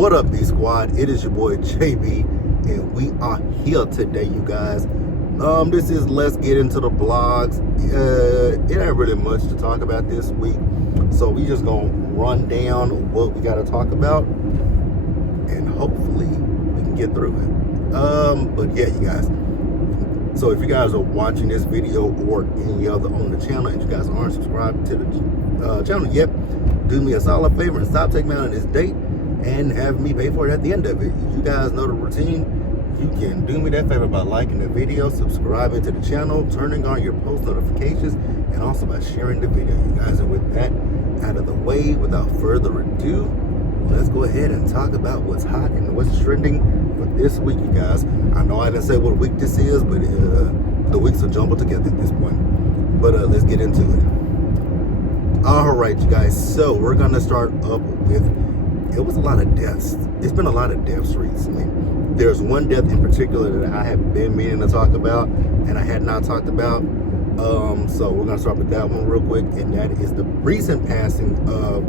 What up, B Squad? It is your boy JB, and we are here today, you guys. This is Let's Get Into the Blogs. It ain't really much to talk about this week, so we just gonna run down what we gotta talk about, and hopefully we can get through it. But yeah, you guys. So if you guys are watching this video or any other on the channel, and you guys aren't subscribed to the channel yet, do me a solid favor and stop taking me out on this date and have me pay for it at the end of it. You guys know the routine. You can do me that favor by liking the video, subscribing to the channel, turning on your post notifications, and also by sharing the video, you guys. And with that out of the way, without further ado, let's go ahead and talk about what's hot and what's trending for this week, you guys. I know I didn't say what week this is, but the weeks are jumbled together at this point. But let's get into it. All right, you guys. So we're gonna start up with. It was a lot of deaths. It's been a lot of deaths recently. There's one death in particular that I have been meaning to talk about, and I had not talked about. So we're gonna start with that one real quick, and that is the recent passing of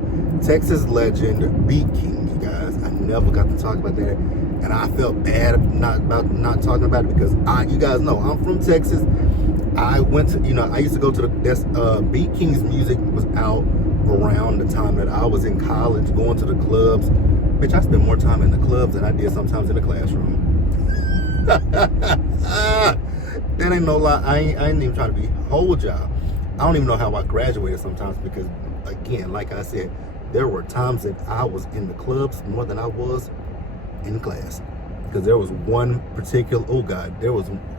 Texas legend Beat King. You guys, I never got to talk about that, and I felt bad not talking about it because you guys know I'm from Texas. I went to, I used to go to the Beat King's music was out around the time that I was in college, going to the clubs. Bitch, I spent more time in the clubs than I did sometimes in the classroom. That ain't no lie. I ain't even trying to be hold y'all. I don't even know how I graduated sometimes because, again, like I said, there were times that I was in the clubs more than I was in class. Because there was one particular,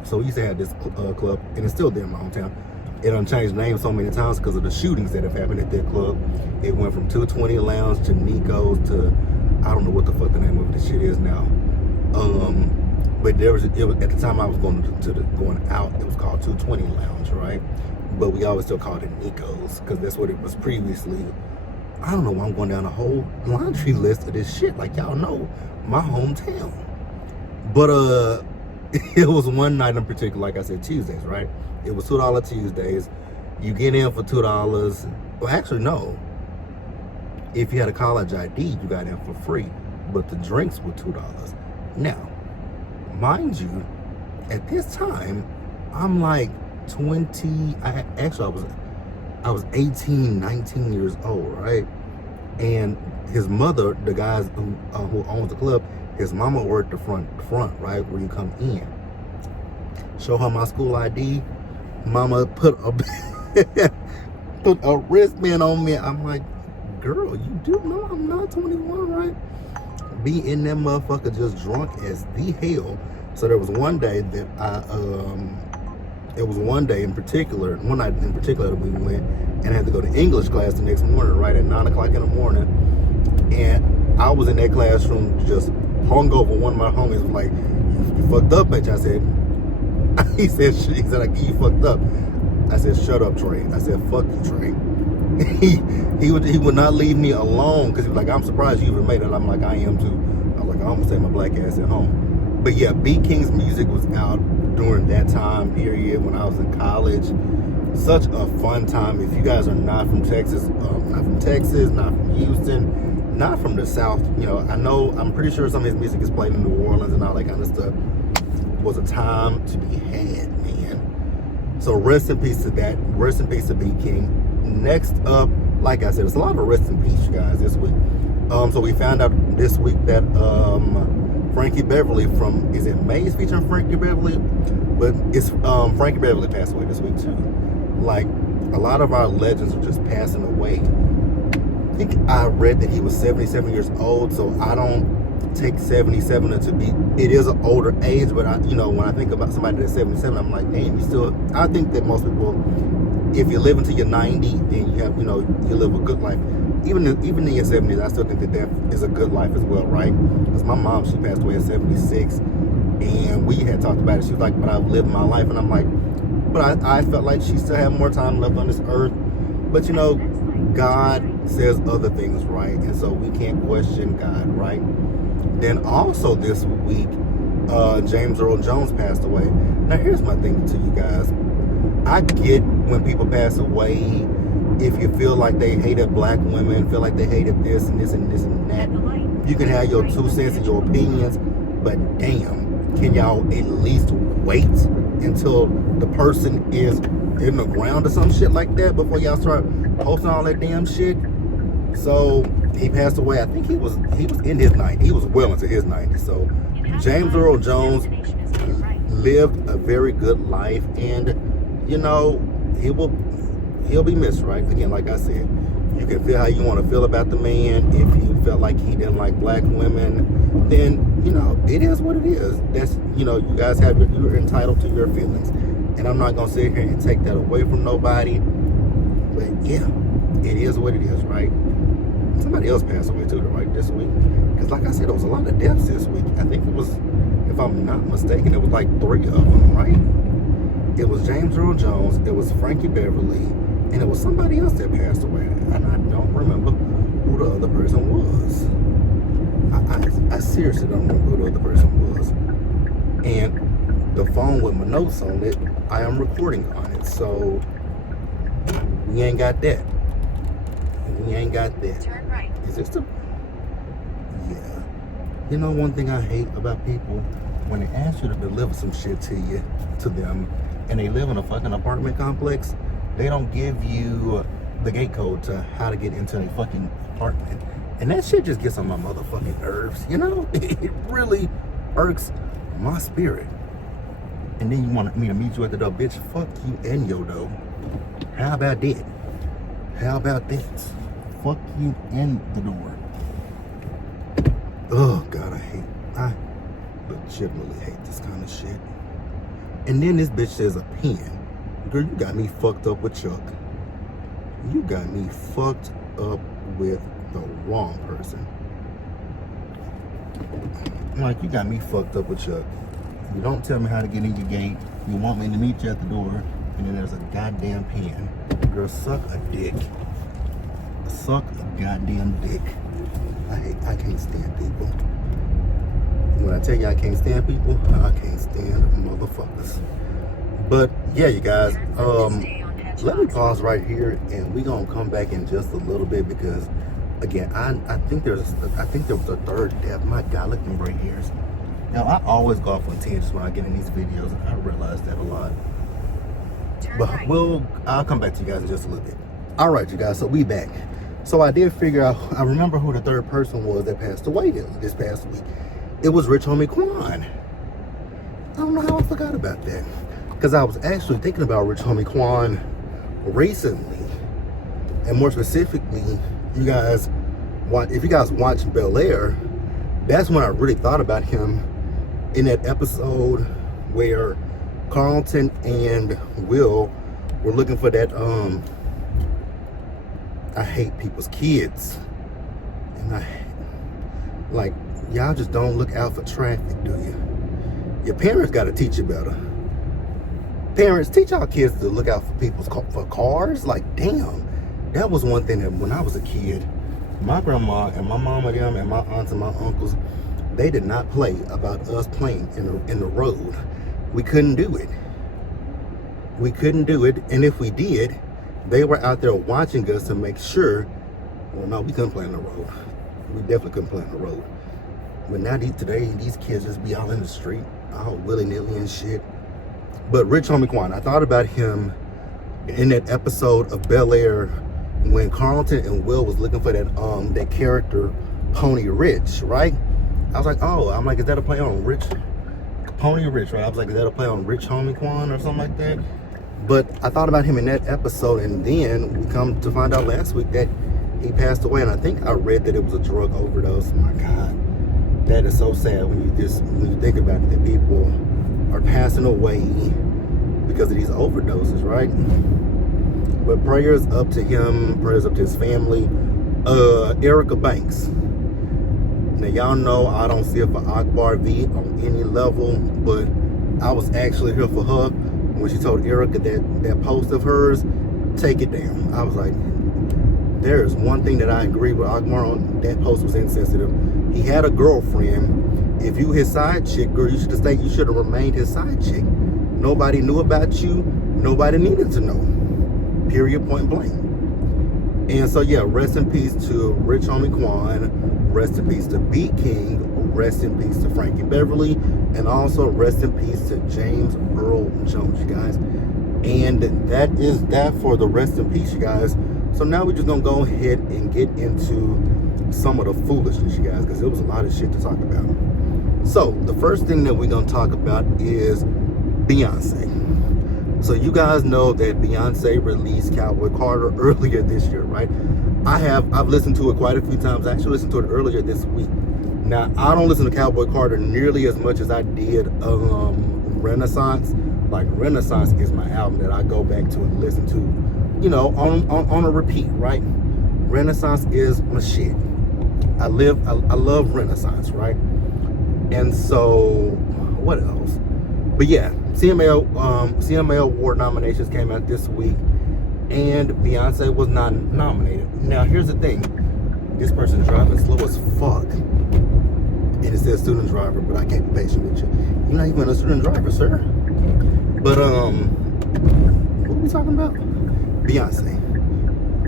so we used to have this club, and it's still there in my hometown. It done changed names so many times because of the shootings that have happened at that club. It went from 220 Lounge to Nico's to, I don't know what the fuck the name of this shit is now. But it was at the time I was going out, it was called 220 Lounge, right? But we always still called it Nico's because that's what it was previously. I don't know why I'm going down a whole laundry list of this shit, like y'all know my hometown. But it was one night in particular, like I said, Tuesdays, right? It was $2 Tuesdays. You get in for $2. Well, actually, no. If you had a college ID, you got in for free. But the drinks were $2. Now, mind you, at this time, I'm like 20. I was 18, 19 years old, right? And his mother, the guys who owns the club, his mama worked the front, right, where you come in. Show her my school ID. Mama put a wristband on me. I'm like, girl, you do know I'm not 21, right? Be in that motherfucker just drunk as the hell. So there was one day that one night in particular that we went and had to go to English class the next morning, right at 9 o'clock in the morning. And I was in that classroom just hungover. One of my homies was like, you fucked up, bitch. I said, he said, you fucked up. I said, shut up, Trey. I said, fuck you, Trey. He would not leave me alone because he was like, I'm surprised you even made it. I'm like, I am too. I was like, I almost had my black ass at home. But yeah, Beat King's music was out during that time period when I was in college. Such a fun time. If you guys are not from Texas, not from Houston, not from the South, I'm pretty sure some of his music is played in New Orleans and all that kind of stuff. Was a time to be had, man. So rest in peace to that. Rest in peace to Beat King. Next up, like I said, it's a lot of rest in peace, you guys, this week. So we found out this week that Frankie Beverly from, is it Maze featuring Frankie Beverly? But it's Frankie Beverly passed away this week too. Like, a lot of our legends are just passing away. I think I read that he was 77 years old, so I don't take 77 to be, it is an older age, but when I think about somebody that's 77, I'm like, damn, I think that most people, if you live until you're 90, then you have, you live a good life. Even in your 70s, I still think that death is a good life as well, right? Because my mom, she passed away at 76, and we had talked about it. She was like, but I've lived my life, and I'm like, but I felt like she still had more time left on this earth. But God says other things, right? And so we can't question God, right? Then also this week, James Earl Jones passed away. Now here's my thing to you guys. I get when people pass away, if you feel like they hated black women, feel like they hated this and this and this and that, You can have your 2 cents and your opinions, but damn, can y'all at least wait until the person is in the ground or some shit like that before y'all start posting all that damn shit? So he passed away. I think he was in his 90s. He was well into his 90s. So James Earl Jones lived a very good life, and you know, he'll be missed, right? Again, like I said, you can feel how you want to feel about the man. If you felt like he didn't like black women, then, you know, it is what it is. That's, you know, you guys you're entitled to your feelings. And I'm not going to sit here and take that away from nobody. But yeah, it is what it is, right? Somebody else passed away too, right, this week. Because like I said, there was a lot of deaths this week. I think it was, if I'm not mistaken, it was like 3 of them, right? It was James Earl Jones, it was Frankie Beverly, and it was somebody else that passed away. And I don't remember who the other person was. I seriously don't remember who the other person was. And the phone with my notes on it, I am recording on it. So we ain't got that. We ain't got that. Turn right. Is this the... Yeah. You know one thing I hate about people? When they ask you to deliver some shit to them, and they live in a fucking apartment complex, they don't give you the gate code to how to get into a fucking apartment. And that shit just gets on my motherfucking nerves, you know? It really irks my spirit. And then you want me to meet you at the door. Bitch, fuck you and your door. How about that? How about that? Fuck you in the door. Oh, God, I legitimately hate this kind of shit. And then this bitch says a pen. Girl, you got me fucked up with Chuck. You got me fucked up with the wrong person. Like, you got me fucked up with Chuck. You don't tell me how to get in your gate. You want me to meet you at the door, and then there's a goddamn pen. Girl, suck a dick. Suck a goddamn dick. I can't stand people. When I tell you I can't stand people, I can't stand motherfuckers. But yeah, you guys, let me pause right here, and we're gonna come back in just a little bit because, again, I think there was a third death. My God, look at them gray hairs. Now I always go off on tangents when I get in these videos, and I realize that a lot. But I'll come back to you guys in just a little bit. All right, you guys, so we back. So I did figure out, I remember who the third person was that passed away this past week. It was Rich Homie Quan. I don't know how I forgot about that. Because I was actually thinking about Rich Homie Quan recently. And more specifically, if you guys watch Bel Air, that's when I really thought about him in that episode where Carlton and Will were looking for that, I hate people's kids. And like, y'all just don't look out for traffic, do you? Your parents got to teach you better. Parents, teach our kids to look out for cars. Like, damn. That was one thing that when I was a kid, my grandma and my mama them and my aunts and my uncles, they did not play about us playing in the road. We couldn't do it. We couldn't do it. And if we did, they were out there watching us to make sure, well, no, we couldn't play on the road. We definitely couldn't play on the road. But now today, these kids just be out in the street, all willy-nilly and shit. But Rich Homie Quan, I thought about him in that episode of Bel Air when Carlton and Will was looking for that character, Pony Rich, right? I was like, is that a play on Pony Rich, right? I was like, is that a play on Rich Homie Quan or something like that? But I thought about him in that episode, and then we come to find out last week that he passed away, and I think I read that it was a drug overdose. My God, that is so sad when you think about it, that people are passing away because of these overdoses, right? But prayers up to him, prayers up to his family. Erica Banks. Now y'all know I don't see her for Akbar V on any level, but I was actually here for her when she told Erica that post of hers, take it down. I was like, there is one thing that I agree with Akbar on. That post was insensitive. He had a girlfriend. If you his side chick, girl, you should have remained his side chick. Nobody knew about you. Nobody needed to know. Period, point blank. And so yeah, rest in peace to Rich Homie Quan. rest in peace to Beat King, rest in peace to Frankie Beverly, and also rest in peace to James Earl Jones, you guys. And that is that for the rest in peace, you guys. So now we're just gonna go ahead and get into some of the foolishness, you guys, because there was a lot of shit to talk about. So the first thing that we're gonna talk about is Beyonce. So you guys know that Beyonce released Cowboy Carter earlier this year, right? I've listened to it quite a few times. I actually listened to it earlier this week. Now, I don't listen to Cowboy Carter nearly as much as I did Renaissance. Like, Renaissance is my album that I go back to and listen to, you know, on a repeat, right? Renaissance is my shit. I love Renaissance, right? And so, what else? But yeah, CMA Award nominations came out this week, and Beyonce was not nominated. Now, here's the thing. This person's driving slow as fuck. And it says student driver, but I can't be patient with you. You're not even a student driver, sir. But, what are we talking about? Beyonce.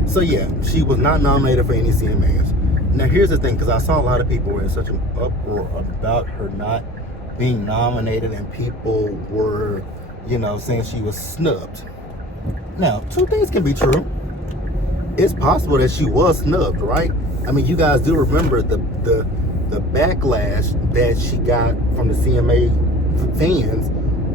So yeah, she was not nominated for any CMAs. Now, here's the thing, because I saw a lot of people were in such an uproar about her not being nominated, and people were, you know, saying she was snubbed. Now, two things can be true. It's possible that she was snubbed, right? I mean, you guys do remember the backlash that she got from the CMA fans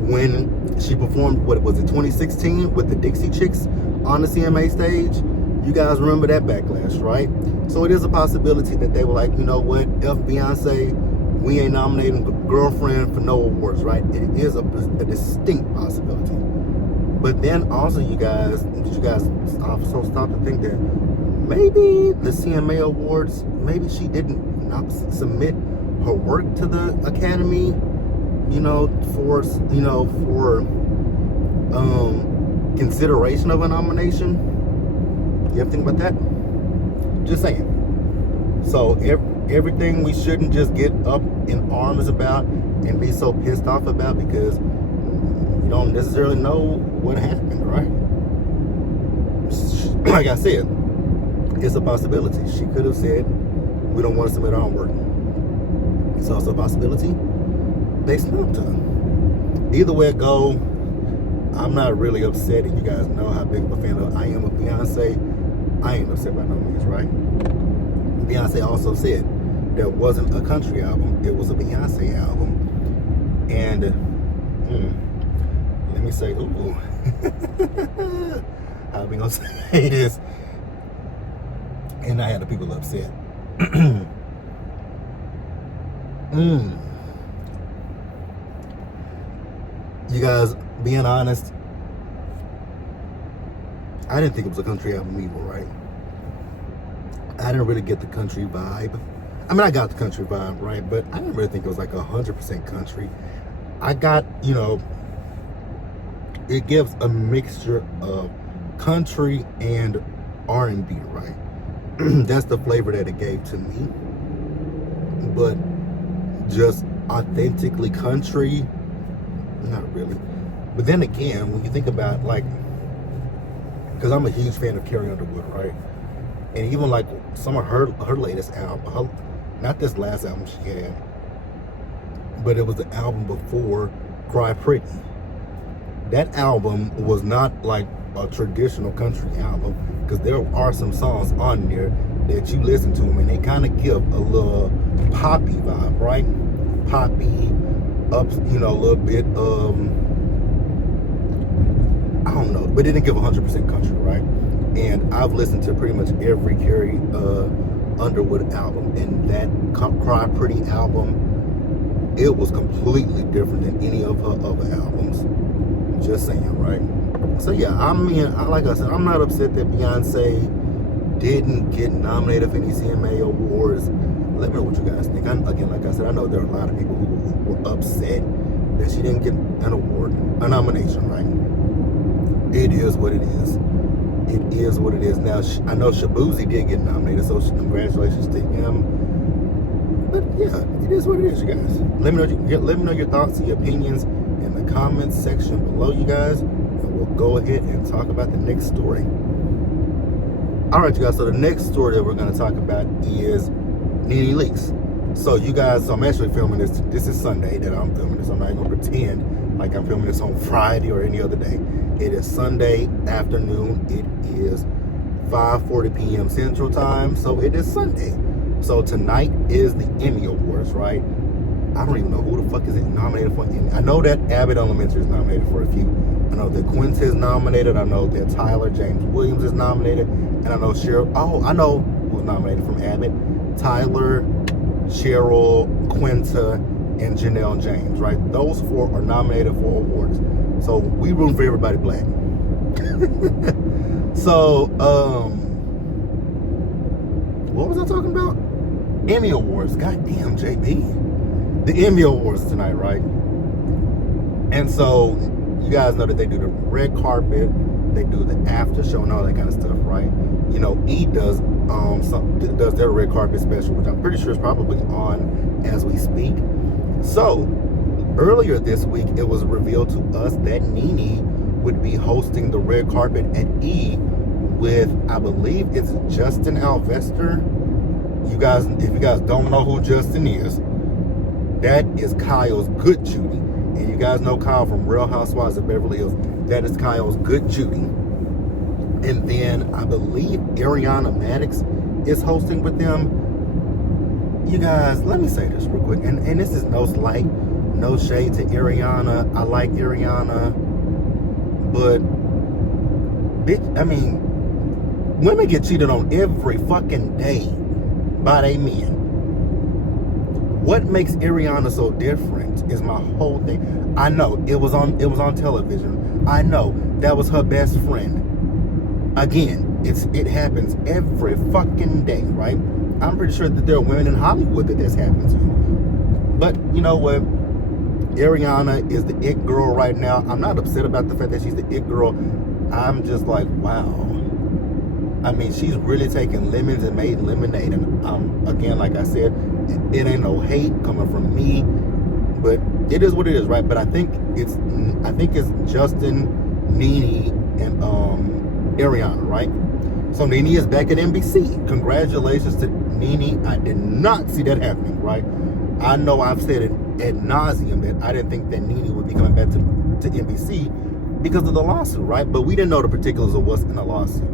when she performed, what was it, 2016 with the Dixie Chicks on the CMA stage. You guys remember that backlash, right? So it is a possibility that they were like, you know what, F Beyonce, we ain't nominating Girlfriend for no awards, right? It is a distinct possibility. But then also, you guys also start to think that maybe the CMA Awards, maybe she didn't submit her work to the Academy, you know, for consideration of a nomination. You ever think about that? Just saying. So everything we shouldn't just get up in arms about and be so pissed off about because you don't necessarily know what happened, right? Like I said, it's a possibility. She could have said, we don't want to submit our own work. It's also a possibility they snubbed her. Either way it go, I'm not really upset, and you guys know how big of a fan I am of Beyonce. I ain't upset by no means, right? Beyonce also said there wasn't a country album, it was a Beyonce album. And let me say, ooh, how we gonna say this? And I had the people upset. You guys, being honest, I didn't think it was a country album either, right? I didn't really get the country vibe. I mean, I got the country vibe, right? But I didn't really think it was like 100% country. I got, you know, it gives a mixture of country and R&B, right? That's the flavor that it gave to me. But just authentically country, not really. But then again, when you think about, like, because I'm a huge fan of Carrie Underwood, right? And even like some of her latest album, not this last album she had, but it was the album before Cry Pretty. That album was not like a traditional country album, because there are some songs on there that you listen to them and they kind of give a little poppy vibe, right? Poppy, up, you know, a little bit of, I don't know, but it didn't give 100% country, right? And I've listened to pretty much every Carrie Underwood album, and that Cry Pretty album, it was completely different than any of her other albums. Just saying, right? So yeah, I mean, like I said, I'm not upset that Beyonce didn't get nominated for any CMA awards. Let me know what you guys think. Again, like I said, I know there are a lot of people who were upset that she didn't get an award, a nomination, right? It is what it is. It is what it is. Now, I know Shabuzi did get nominated, so congratulations to him. But yeah, it is what it is, you guys. Let me know your thoughts and your opinions in the comments section below, you guys. And we'll go ahead and talk about the next story. All right, you guys. So the next story that we're going to talk about is NeNe Leakes. So you guys, so I'm actually filming this. This is Sunday that I'm filming this. I'm not going to pretend like I'm filming this on Friday or any other day. It is Sunday afternoon. It is 5:40 p.m. Central Time. So it is Sunday. So tonight is the Emmy Awards, right? I don't even know who the fuck is nominated for Emmy. I know that Abbott Elementary is nominated for a few. I know that Quinta is nominated. I know that Tyler James Williams is nominated. And I know Cheryl. Oh, I know who's nominated from Abbott. Tyler, Cheryl, Quinta, and Janelle James, right? Those four are nominated for awards. So we room for everybody black. So, what was I talking about? Emmy Awards. Goddamn, JB. The Emmy Awards tonight, right? And so, you guys know that they do the red carpet, they do the after show and all that kind of stuff, right? You know, E does does their red carpet special, which I'm pretty sure is probably on as we speak. So, earlier this week, it was revealed to us that NeNe would be hosting the red carpet at E with, I believe it's Justin Alvester. You guys, if you guys don't know who Justin is, that is Kyle's good Judy. And you guys know Kyle from Real Housewives of Beverly Hills. That is Kyle's good Judy. And then I believe Ariana Madix is hosting with them. You guys, let me say this real quick. And this is no slight, no shade to Ariana. I like Ariana. But, bitch, I mean, women get cheated on every fucking day by they men. What makes Ariana so different is my whole thing. I know it was on television. I know that was her best friend. Again, it happens every fucking day, right? I'm pretty sure that there are women in Hollywood that this happens to. But you know what? Ariana is the it girl right now. I'm not upset about the fact that she's the it girl. I'm just like, wow. I mean, she's really taken lemons and made lemonade. And again, like I said, it ain't no hate coming from me, but it is what it is, right? But I think it's Justin, NeNe, and Ariana, right? So NeNe is back at NBC. Congratulations to NeNe. I did not see that happening, right? I know I've said it ad nauseum that I didn't think that NeNe would be coming back to NBC because of the lawsuit, right? But we didn't know the particulars of what's in the lawsuit.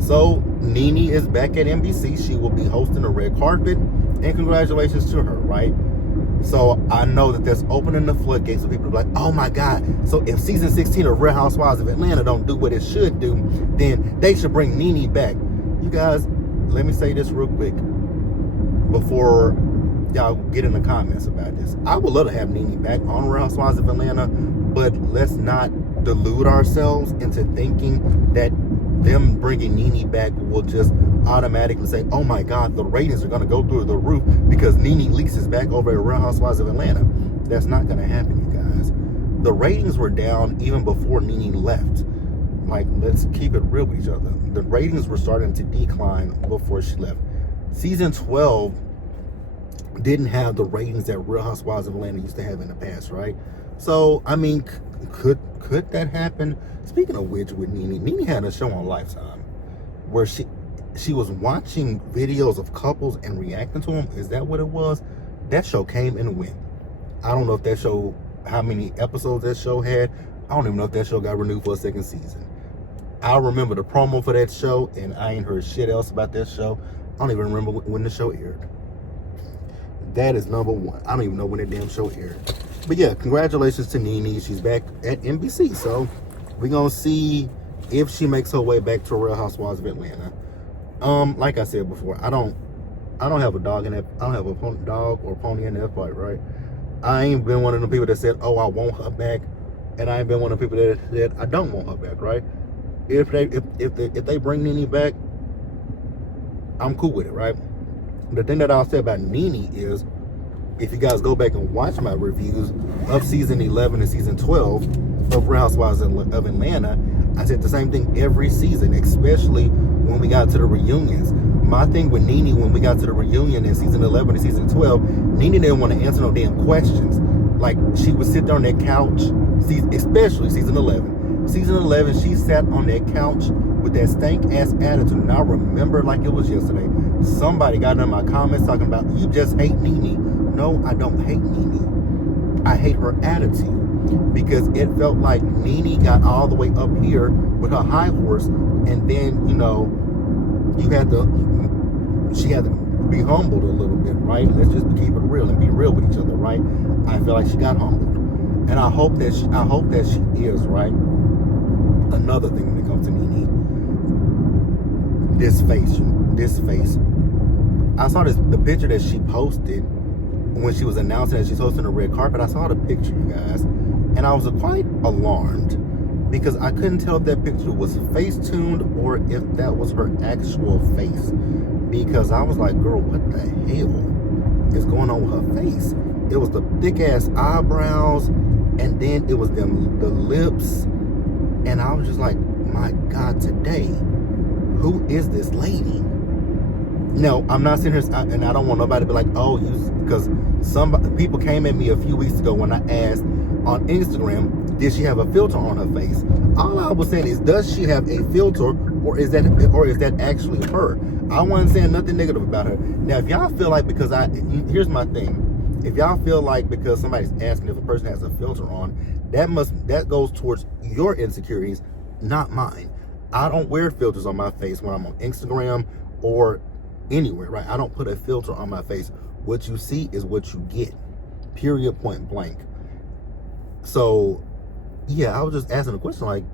So NeNe is back at NBC. She will be hosting a red carpet, and congratulations to her, right? So I know that that's opening the floodgates of people to be like, oh my God. So if season 16 of Real Housewives of Atlanta don't do what it should do, then they should bring NeNe back. You guys, let me say this real quick before y'all get in the comments about this. I would love to have NeNe back on Real Housewives of Atlanta, but let's not delude ourselves into thinking that them bringing NeNe back will just automatically say, oh my God, the ratings are going to go through the roof because NeNe Leakes is back over at Real Housewives of Atlanta. That's not going to happen, you guys. The ratings were down even before NeNe left. Like, let's keep it real with each other. The ratings were starting to decline before she left. Season 12 didn't have the ratings that Real Housewives of Atlanta used to have in the past, right? So, I mean, could that happen? Speaking of which, with NeNe had a show on Lifetime where she was watching videos of couples and reacting to them. Is that what it was? That show came and went. I don't know if that show, how many episodes that show had. I don't even know if that show got renewed for a second season. I remember the promo for that show, and I ain't heard shit else about that show. I don't even remember when the show aired. That is number one. I don't even know when that damn show aired. But yeah, congratulations to NeNe. She's back at NBC. So we're going to see if she makes her way back to Real Housewives of Atlanta. Like I said before, I don't have a dog in that. I don't have a dog or pony in that fight, right? I ain't been one of the people that said, "Oh, I want her back," and I ain't been one of the people that said, "I don't want her back," right? If they bring NeNe back, I'm cool with it, right? The thing that I'll say about NeNe is, if you guys go back and watch my reviews of season 11 and season 12 of Real Housewives of Atlanta, I said the same thing every season, especially when we got to the reunions. My thing with NeNe, when we got to the reunion in season 11 and season 12, NeNe didn't want to answer no damn questions. Like, she would sit there on that couch, especially season 11. Season 11, she sat on that couch with that stank-ass attitude. And I remember like it was yesterday. somebody got in my comments talking about, you just hate Nene. No, I don't hate Nene. I hate her attitude, because it felt like Nene got all the way up here with her high horse, and then, you know, she had to be humbled a little bit, right? Let's just keep it real and be real with each other, right? I feel like she got humbled, and I hope that she is, right? Another thing when it comes to Nene, this face. I saw the picture that she posted when she was announcing that she's hosting a red carpet. I saw the picture, you guys, and I was quite alarmed, because I couldn't tell if that picture was face-tuned or if that was her actual face. Because I was like, girl, what the hell is going on with her face? It was the thick-ass eyebrows, and then it was the lips, and I was just like, my God, today, who is this lady? No, I'm not sitting here, and I don't want nobody to be like, oh, because some people came at me a few weeks ago when I asked on Instagram, did she have a filter on her face? All I was saying is, does she have a filter, or is that actually her? I wasn't saying nothing negative about her. Now, if y'all feel like, here's my thing. If y'all feel like because somebody's asking if a person has a filter on, that goes towards your insecurities, not mine. I don't wear filters on my face when I'm on Instagram or anywhere, right? I don't put a filter on my face. What you see is what you get. Period, point blank. So, yeah, I was just asking a question like,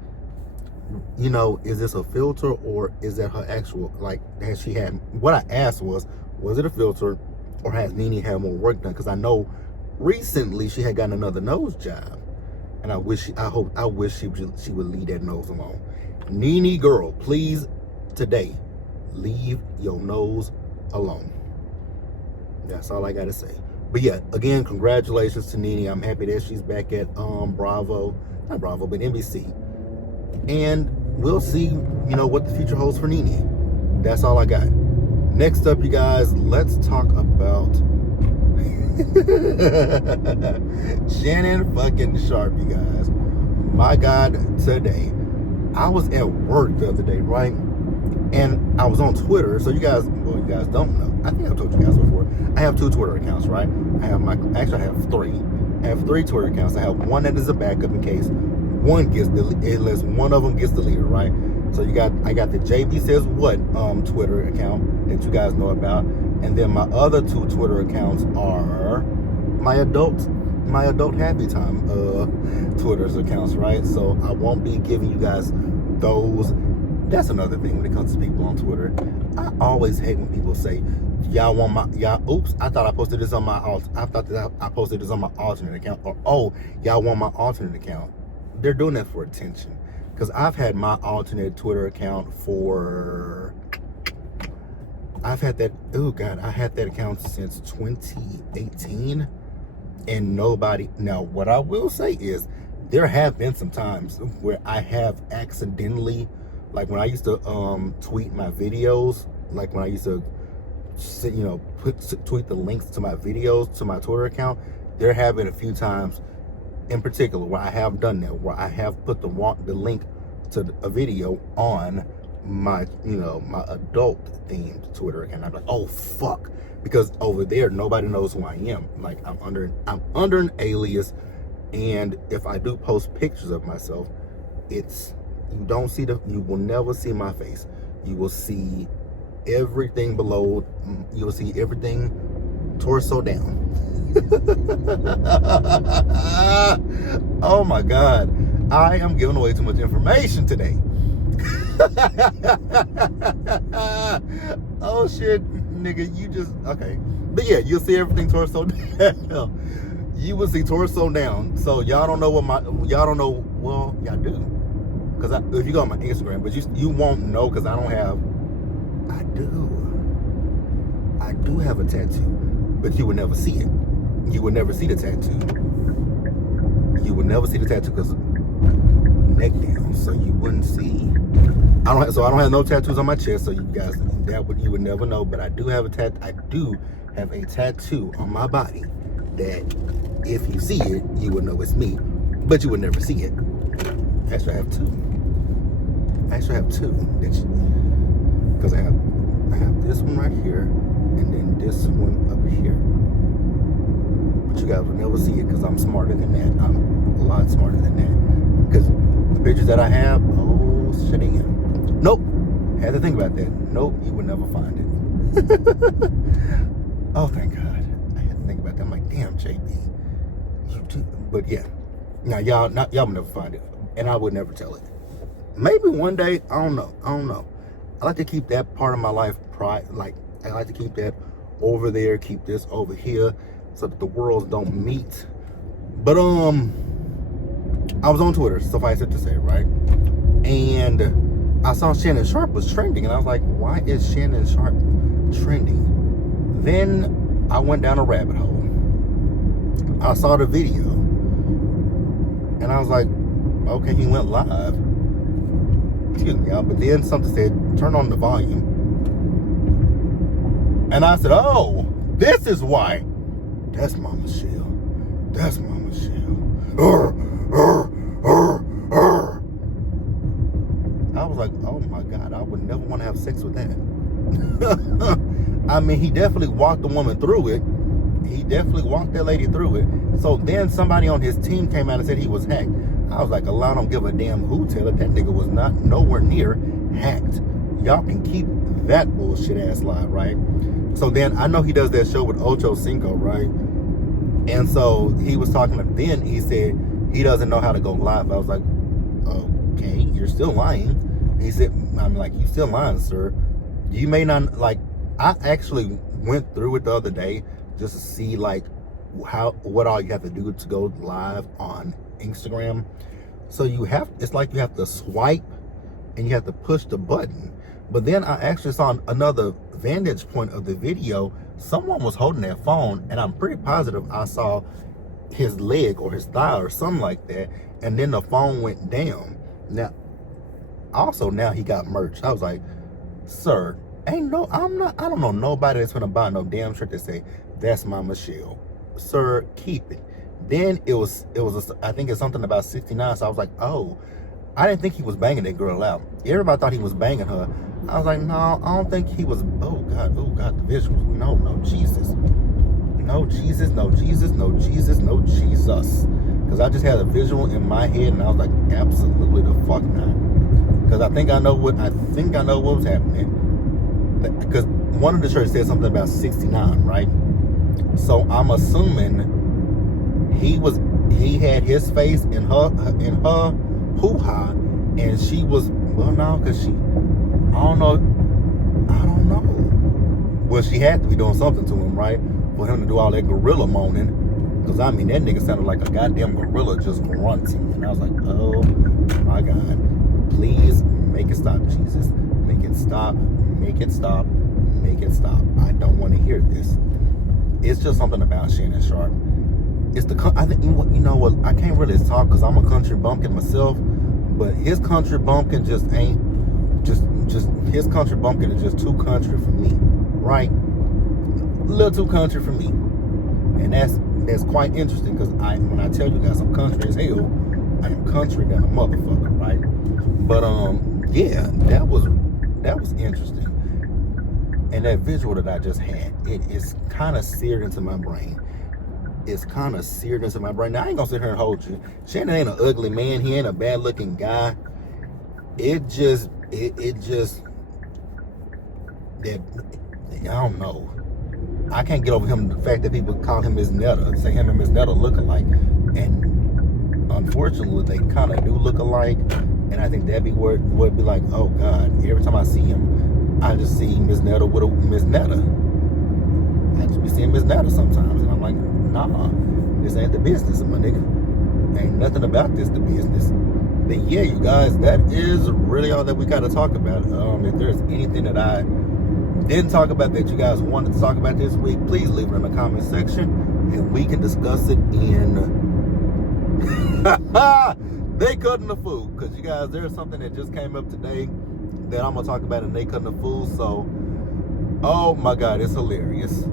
you know, is this a filter, or is that her actual, like, has she had, what I asked was it a filter, or has Nene had more work done? Because I know recently she had gotten another nose job, and I wish she would leave that nose alone. Nene girl, please, today, leave your nose alone. That's all I gotta say. But yeah, again, congratulations to Nene. I'm happy that she's back at not Bravo, but NBC. And we'll see, you know, what the future holds for Nene. That's all I got. Next up, you guys, let's talk about Shannon fucking Sharpe, you guys. My God, today. I was at work the other day, right? And I was on Twitter, so you guys don't know. I think I've told you guys before. I have 2 Twitter accounts, right? I have 3. I have 3 Twitter accounts. I have one that is a backup in case unless one of them gets deleted, right? So I got the JB Says What Twitter account that you guys know about, and then my other 2 Twitter accounts are my adult happy time Twitter's accounts, right? So I won't be giving you guys those. That's another thing when it comes to people on Twitter. I always hate when people say, oops, I thought I posted this on my alternate account, or oh, y'all want my alternate account. They're doing that for attention. Because I've had my alternate Twitter account I had that account since 2018, and nobody. Now, what I will say is, there have been some times where I have accidentally, like when I used to tweet my videos, like when I used to, you know, tweet the links to my videos to my Twitter account, there have been a few times in particular where I have done that, where I have put the link to a video on my, you know, my adult themed Twitter account. I'm like, oh fuck, because over there nobody knows who I am. Like I'm under an alias, and if I do post pictures of myself, you will never see my face. You will see everything below. You'll see everything torso down. Oh my God, I am giving away too much information today. Oh shit, nigga, you just okay. But yeah, you'll see everything torso down. You will see torso down. So y'all don't know well, y'all do. Because if you go on my Instagram, but you won't know, because I do have a tattoo, but you would never see it. You would never see the tattoo. You would never see the tattoo because neck down, so you wouldn't see. I don't have no tattoos on my chest, so you guys, you would never know. But I do have a tattoo on my body that if you see it, you would know it's me, but you would never see it. Actually, I have two. Because I have I have this one right here, and then this one up here. But you guys will never see it because I'm smarter than that. I'm a lot smarter than that. Because the pictures that I have, oh, shit in. Nope. Had to think about that. Nope, you would never find it. Oh, thank God. I had to think about that. I'm like, damn, JB. You too. But yeah. Now, y'all will never find it. And I would never tell it. Maybe one day, I don't know. I like to keep that part of my life private. Like, I like to keep that over there, keep this over here, so that the worlds don't meet. But I was on Twitter, suffice it to say, right? And I saw Shannon Sharpe was trending, and I was like, why is Shannon Sharpe trending? Then I went down a rabbit hole. I saw the video, and I was like, okay, he went live. Excuse me, y'all. But then something said, turn on the volume. And I said, oh, this is why. That's Mama Shell. That's Mama Shell. I was like, oh my God, I would never want to have sex with that. I mean, he definitely walked the woman through it. He definitely walked that lady through it. So then somebody on his team came out and said he was hacked. I was like, Allah don't give a damn who tell it. That nigga was not nowhere near hacked. Y'all can keep that bullshit ass lie, right? So then I know he does that show with Ocho Cinco, right? And so he was talking, and then he said he doesn't know how to go live. I was like, okay, you're still lying. He said, I'm like, you still lying, sir. You may not, like, I actually went through it the other day just to see, like, what all you have to do to go live on Instagram. So it's like you have to swipe and you have to push the button. But then I actually saw another vantage point of the video. Someone was holding that phone, and I'm pretty positive I saw his leg or his thigh or something like that, and then the phone went down. Now he got merch. I was like, sir, I don't know nobody that's gonna buy no damn shirt that say that's my Michelle. Sir, keep it. Then I think it's something about 69. So I was like, oh, I didn't think he was banging that girl out. Everybody thought he was banging her. I was like, no, I don't think he was. Oh God, the visuals. No, Jesus. No Jesus, no Jesus, no Jesus, no Jesus. Because I just had a visual in my head, and I was like, absolutely the fuck not. Because I think I know what was happening. Because one of the shirts said something about 69, right? So I'm assuming he had his face in her hoo-ha, and she was, well, no, because I don't know. Well, she had to be doing something to him, right? For him to do all that gorilla moaning. Because, I mean, that nigga sounded like a goddamn gorilla just grunting. And I was like, oh my God. Please make it stop, Jesus. Make it stop. Make it stop. Make it stop. I don't want to hear this. It's just something about Shannon Sharpe. I think, you know what, I can't really talk because I'm a country bumpkin myself, but his country bumpkin just ain't, his country bumpkin is just too country for me, right? A little too country for me. And that's quite interesting, because when I tell you guys I'm country as hell, I am country than a motherfucker, right? But yeah, that was interesting. And that visual that I just had, it is kind of seared into my brain. It's kind of seared into my brain. Now, I ain't gonna sit here and hold you. Shannon ain't an ugly man. He ain't a bad looking guy. It just, that, I don't know. I can't get over him, the fact that people call him Miss Netta, say him and Miss Netta look alike. And unfortunately, they kind of do look alike. And I think that'd be where it would be like, oh God, every time I see him, I just see Miss Netta with a Miss Netta. I just be seeing Miss Netta sometimes. And I'm like, nah, this ain't the business, my nigga. Ain't nothing about this the business. But yeah, you guys, that is really all that we got to talk about. If there's anything that I didn't talk about that you guys wanted to talk about this week, please leave it in the comment section, and we can discuss it in They Cutting the Fool. Because you guys, there's something that just came up today that I'm gonna talk about in They Cutting the Fool. So, oh my God, it's hilarious.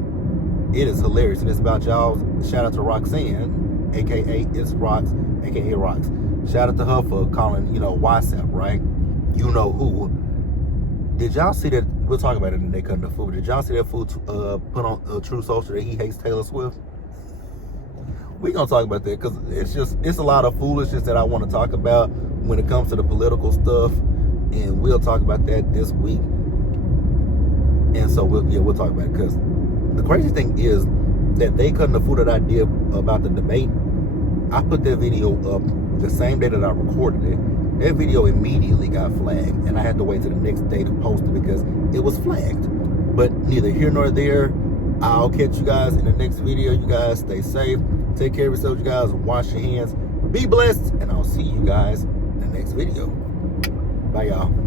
It is hilarious, and it's about y'all. Shout out to Roxanne, aka It's Rocks, aka Rocks. Shout out to her for calling, WhatsApp, right? You know who. Did y'all see that we'll talk about it in the They Cutting the Food. Did y'all see that food put on True Social that he hates Taylor Swift? We gonna talk about that because it's a lot of foolishness that I want to talk about when it comes to the political stuff, and we'll talk about that this week. And so we'll talk about it, because the crazy thing is that They Cutting the Food that I did about the debate, I put that video up the same day that I recorded it. That video immediately got flagged, and I had to wait till the next day to post it because it was flagged. But neither here nor there. I'll catch you guys in the next video. You guys stay safe. Take care of yourselves, you guys. Wash your hands. Be blessed, and I'll see you guys in the next video. Bye, y'all.